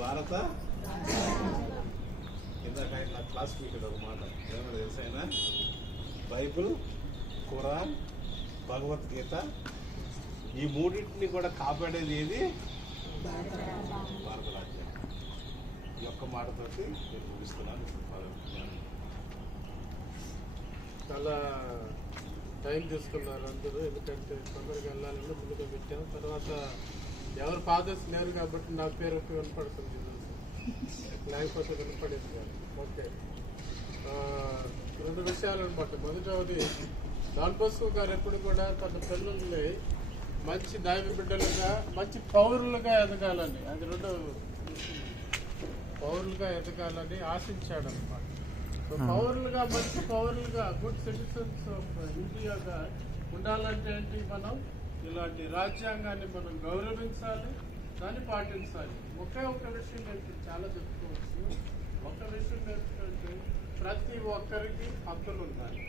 భారత ఇందాక ఆయన నా క్లాస్ పీరియడ్ ఒక మాట ఏమన్నా తెలుసైనా బైబిల్, ఖురాన్, భగవద్గీత ఈ మూడింటిని కూడా కాపాడేది ఏది? భారత రాజ్యం. ఈ ఒక్క మాటతోటి నేను ముగిస్తున్నాను. చాలా టైం తీసుకున్నారు అందరూ, ఎందుకంటే తొందరగా వెళ్ళాలని ముందుగా పెట్టాం. తర్వాత ఎవరు ఫాదర్స్ లేరు కాబట్టి నా పేరు ఒకటి వినపడుతుంది, లేకపోతే వినపడేది కాదు. ఓకే, రెండు విషయాలు అనమాట. మొదటవది, డాన్ బోస్కో గారు ఎప్పుడు కూడా తన పిల్లల్ని మంచి దైవ బిడ్డలుగా, మంచి పౌరులుగా ఎదగాలని, అది రెండు పౌరులుగా ఎదగాలని ఆశించాడనమాట. పౌరులుగా, మంచి పౌరులుగా, గుడ్ సిటిజన్స్ ఆఫ్ ఇండియాగా ఉండాలంటే ఏంటి? మనం ఇలాంటి రాజ్యాంగాన్ని మనం గౌరవించాలి, దాన్ని పాటించాలి. ఒకే ఒక విషయం ఏంటి, చాలా చెప్పుకోవచ్చు. ఒక విషయం ఏంటంటే ప్రతి ఒక్కరికి హక్కులు ఉన్నాయి,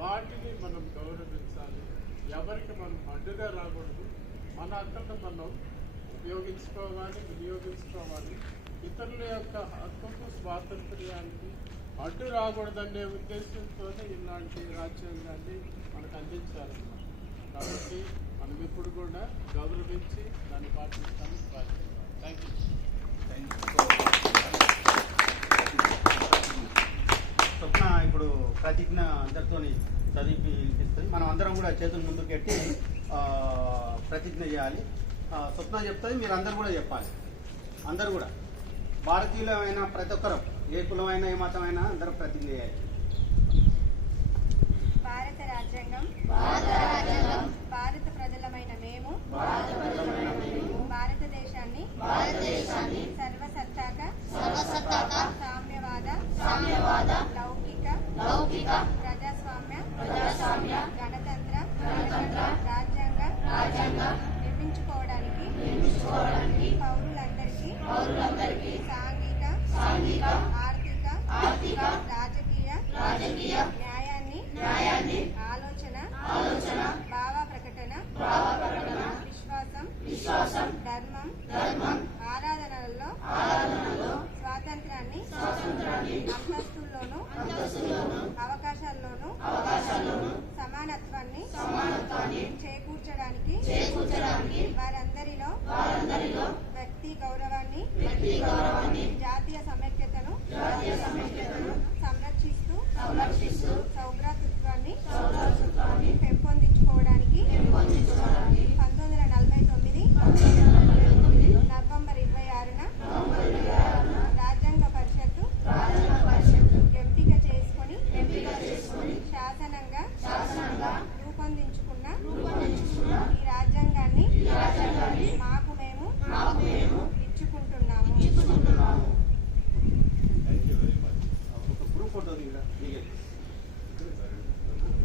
వాటిని మనం గౌరవించాలి. ఎవరికి మనం అడ్డుగా రాకూడదు. మన హక్కులను మనం ఉపయోగించుకోవాలి, వినియోగించుకోవాలి. ఇతరుల యొక్క హక్కుకు, స్వాతంత్ర్యానికి అడ్డు రాకూడదనే ఉద్దేశంతోనే ఇలాంటి రాజ్యాంగాన్ని మనకు అందించాలన్నమాట. కాబట్టి మనం ఇప్పుడు కూడా గౌరవించి దాన్ని పాటిస్తామని ప్రార్థిస్తాం. Thank you. స్వప్న ఇప్పుడు ప్రతిజ్ఞ అందరితో చదివి వినిపిస్తుంది. మనం అందరం కూడా చేతులు ముందుకెట్టి ప్రతిజ్ఞ చేయాలి. స్వప్న చెప్తుంది, మీరు అందరు కూడా చెప్పాలి. అందరు కూడా భారతీయులమైన ప్రతి ఒక్కరు, ఏ కులమైనా ఏ మతమైనా అందరూ ప్రతిజ్ఞ చేయాలి. భారత రాజ్యాంగం, భారత ప్రజలమైన మేము భారతదేశాన్ని సర్వసత్తాక సామ్యవాద లౌకిక ప్రజాస్వామ్య గణతంత్ర రాజ్యాంగ నిర్మించుకోవడానికి పౌరులందరికీ సాంఘిక ఆర్థిక రాజకీయ న్యాయాన్ని ఆలోచన భావ ప్రకటన విశ్వాసం ధర్మం